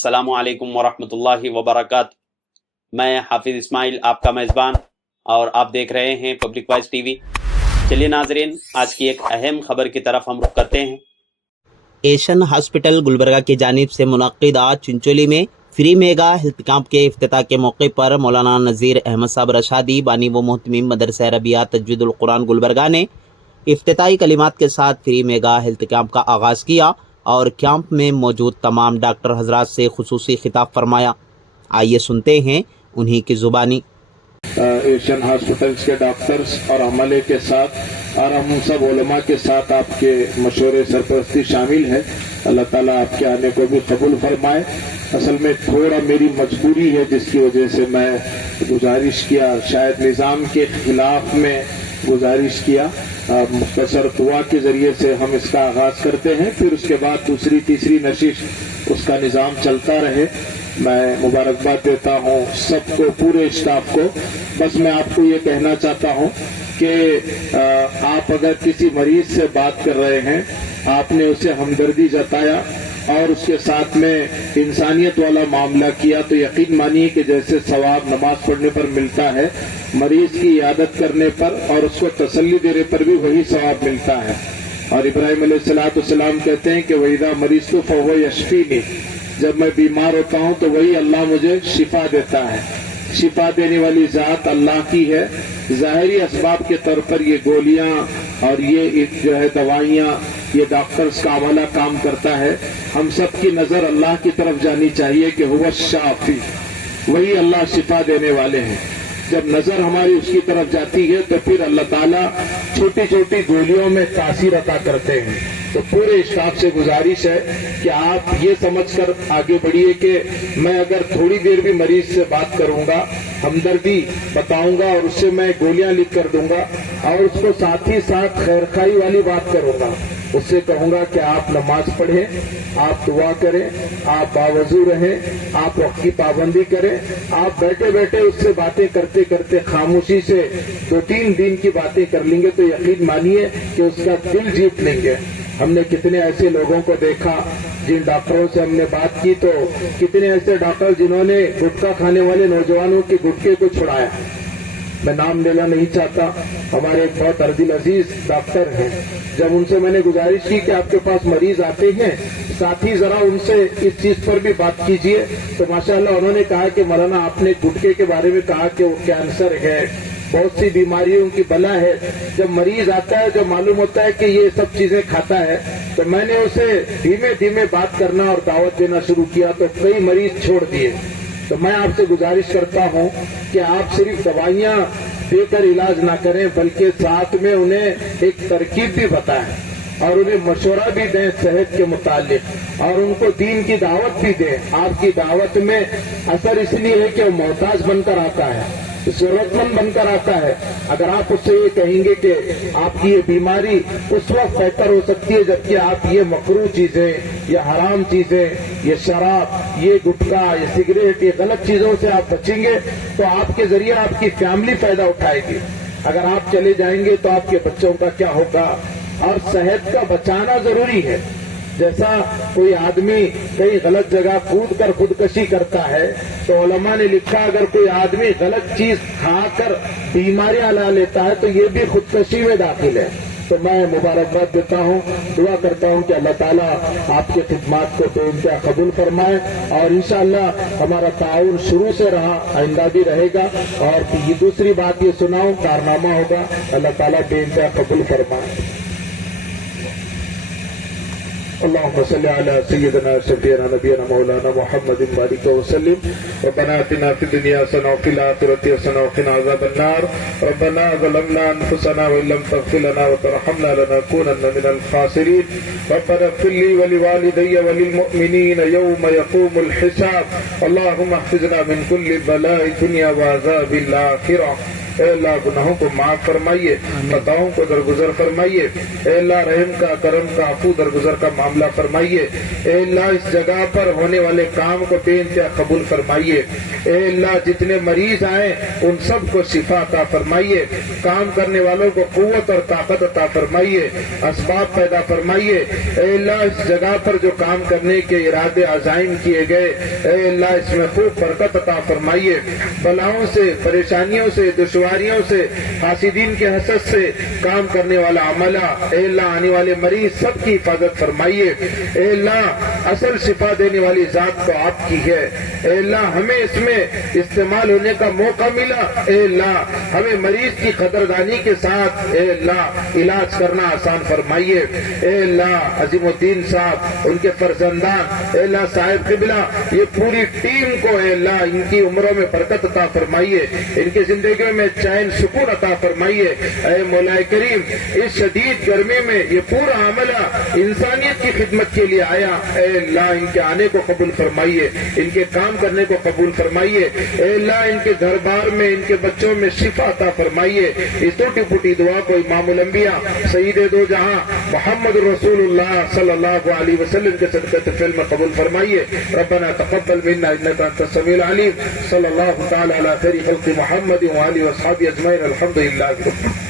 अस्सलाम वालेकुम वरहमतुल्लाहि वबरकातुहू। मैं हाफिज़ इस्माइल आपका मेज़बान और आप देख रहे हैं पब्लिक वॉइस टीवी। चलिए नाजरीन, आज की एक अहम खबर की तरफ हम रुख करते हैं। एशियन हॉस्पिटल गुलबर्गा की जानिब से मुनक्किद आज चिंचोली में फ्री मेगा हेल्थ कैंप के इफ्तिताह के मौके पर मौलाना नज़ीर अहमद साहब रशादी बानी व मोहतमीम मदरसा रबिया तजवीदुल कुरान गुलबर्गा ने इफ्तिताई कलिमात के साथ फ्री मेगा हेल्थ कैंप का आगाज़ किया और कैंप में मौजूद तमाम डॉक्टर हजरात से खुसूसी खिताब फरमाया। आइए सुनते हैं उन्हीं की ज़ुबानी। एशियन हॉस्पिटल्स के डॉक्टर्स और अमले के साथ और हम सब उलमा के साथ आपके मशवरे सरपरस्ती शामिल है। अल्लाह ताला आपके आने को भी कबूल फरमाए। असल में थोड़ा मेरी मजबूरी है जिसकी वजह से मैं गुजारिश किया, शायद निज़ाम के खिलाफ में गुजारिश किया। मुख्तसर दुआ के जरिए से हम इसका आगाज करते हैं, फिर उसके बाद दूसरी तीसरी नशिश उसका निज़ाम चलता रहे। मैं मुबारकबाद देता हूँ सबको, पूरे स्टाफ को। बस मैं आपको ये कहना चाहता हूँ कि आप अगर किसी मरीज से बात कर रहे हैं, आपने उसे हमदर्दी जताया और उसके साथ में इंसानियत वाला मामला किया, तो यकीन मानिए कि जैसे सवाब नमाज पढ़ने पर मिलता है, मरीज की इयादत करने पर और उसको तसल्ली देने पर भी वही सवाब मिलता है। और इब्राहिम अलैहिस्सलाम कहते हैं कि वहीदा मरीज तो फहुव यशफीनी, जब मैं बीमार होता हूं तो वही अल्लाह मुझे शिफा देता है। शिफा देने वाली जात अल्लाह की है। ज़ाहिरी असबाब के तौर पर ये गोलियां और ये जो है दवाइयां, ये डॉक्टर्स का अमला काम करता है। हम सब की नजर अल्लाह की तरफ जानी चाहिए कि हुवा शाफी, वही अल्लाह शिफा देने वाले हैं। जब नजर हमारी उसकी तरफ जाती है तो फिर अल्लाह ताला छोटी छोटी गोलियों में तासीर अता करते हैं। तो पूरे स्टाफ से गुजारिश है कि आप ये समझकर आगे बढ़िए कि मैं अगर थोड़ी देर भी मरीज से बात करूंगा, हमदर्दी बताऊंगा और उससे मैं गोलियां लिख कर दूंगा और उसको साथ ही साथ खैरखाई वाली बात करूंगा। उससे कहूंगा कि आप नमाज पढ़ें, आप दुआ करें, आप बावजू रहें, आप वक्त की पाबंदी करें। आप बैठे बैठे उससे बातें करते करते खामोशी से 2-3 दिन की बातें कर लेंगे तो यकीन मानिए कि उसका दिल जीत लेंगे। हमने कितने ऐसे लोगों को देखा जिन डॉक्टरों से हमने बात की, तो कितने ऐसे डॉक्टर जिन्होंने गुटखा खाने वाले नौजवानों के गुटखे को छुड़ाया। मैं नाम लेना नहीं चाहता, हमारे एक बहुत अर्दिल अजीज डॉक्टर हैं। जब उनसे मैंने गुजारिश की कि आपके पास मरीज आते हैं, साथ ही जरा उनसे इस चीज पर भी बात कीजिए, तो माशाअल्लाह उन्होंने कहा कि मौलाना आपने गुटखे के बारे में कहा कि वो कैंसर है, बहुत सी बीमारियों की बला है। जब मरीज आता है, जो मालूम होता है कि ये सब चीजें खाता है, तो मैंने उसे धीमे धीमे बात करना और दावत देना शुरू किया, तो कई मरीज छोड़ दिए। तो मैं आपसे गुजारिश करता हूं कि आप सिर्फ दवाइयां देकर इलाज ना करें, बल्कि साथ में उन्हें एक तरकीब भी बताएं और उन्हें मशवरा भी दें सेहत के मुतालिक, और उनको दीन की दावत भी दें। आपकी दावत में असर इसलिए है कि वो मोहताज बनकर आता है, जरूरतमंद बनकर आता है। अगर आप उससे ये कहेंगे कि आपकी ये बीमारी उस वक्त बेहतर हो सकती है जबकि आप ये मकरूह चीजें, ये हराम चीजें, ये शराब, ये गुटखा, ये सिगरेट, ये गलत चीजों से आप बचेंगे तो आपके जरिए आपकी फैमिली फायदा उठाएगी। अगर आप चले जाएंगे तो आपके बच्चों का क्या होगा। और सेहत का बचाना जरूरी है। जैसा कोई आदमी कहीं गलत जगह कूद कर खुदकशी करता है, तो उलमा ने लिखा अगर कोई आदमी गलत चीज खाकर बीमारियां ला लेता है तो ये भी खुदकशी में दाखिल है। तो मैं मुबारकबाद देता हूँ, दुआ करता हूँ कि अल्लाह ताला आपके खिदमात को बेइंतहा कबूल फरमाए और इंशाअल्लाह हमारा ताउन शुरू से रहा, आइंदा भी रहेगा। और ये दूसरी बात ये सुनाऊं, कारनामा होगा, अल्लाह ताला बेइंतहा कबूल फरमाए। अल्लाहुम्मा सल्ली अला सय्यिदिना शफीना नबीना मौलाना मुहम्मद बारिक वसल्लिम। रब्बना आतिना फिद दुनिया हसना व फिल आखिरति हसना व क़िना अज़ाबन्नार। रब्बना ज़लमना अनफुसना व लम तग़फिर लना व तरहमना लनकूनन्न मिनल ख़ासिरीन। रब्बना इग़फिर ली व लिवालिदैया व लिलमुअ्मिनीना यौम यक़ूमुल हिसाब। अल्लाहुम्मा अहफ़िज़ना मिन कुल्लि बलाइ दुनिया व अज़ाबिल आखिरह। اے اللہ گناہوں کو معاف فرمائیے، خطاؤں کو درگزر فرمائیے، اے اللہ رحم کا، کرم کا، عفو درگزر کا معاملہ فرمائیے، اے اللہ اس جگہ پر ہونے والے کام کو بے انتہا قبول فرمائیے، اے اللہ جتنے مریض آئے ان سب کو شفا عطا فرمائیے، کام کرنے والوں کو قوت اور طاقت عطا فرمائیے، اسباب پیدا فرمائیے، اے اللہ اس جگہ پر جو کام کرنے کے ارادے عزائم کیے گئے اے اللہ اس میں خوب برکت عطا فرمائیے، بلاؤں سے، پریشانیوں سے، دشواریوں سے، حاسدین کے حسد سے کام کرنے والا عملہ اے اللہ آنے والے مریض سب کی حفاظت فرمائیے، اے اللہ اصل شفا دینے والی ذات تو آپ کی ہے، اے اللہ ہمیں اس میں استعمال ہونے کا موقع ملا، اے اللہ ہمیں مریض کی قدردانی کے ساتھ اے اللہ علاج کرنا آسان فرمائیے، اے اللہ عظیم الدین صاحب، ان کے فرزندان اے اللہ صاحب قبلہ، یہ پوری ٹیم کو اے اللہ ان کی عمروں میں برکت عطا فرمائیے، ان کی زندگیوں میں چین سکون عطا فرمائیے، اے مولا کریم اس شدید گرمی میں یہ پورا عملہ انسانیت کی خدمت کے لیے آیا، اے اللہ ان کے آنے کو قبول فرمائیے، ان کے کام کرنے کو قبول فرمائیے، اے اللہ ان کے گھر بار میں، ان کے بچوں میں شفا عطا فرمائیے، اس ٹوٹی پھوٹی دعا کو امام الانبیاء سید دو جہاں محمد رسول اللہ صلی اللہ علیہ وسلم کے صدقے فعل میں قبول فرمائیے، ربنا تقبل منا انك انت السميع العليم، صلی اللہ تعالی علی خیر خلق محمد وآلہ وصحبہ اجمعین، الحمد للہ۔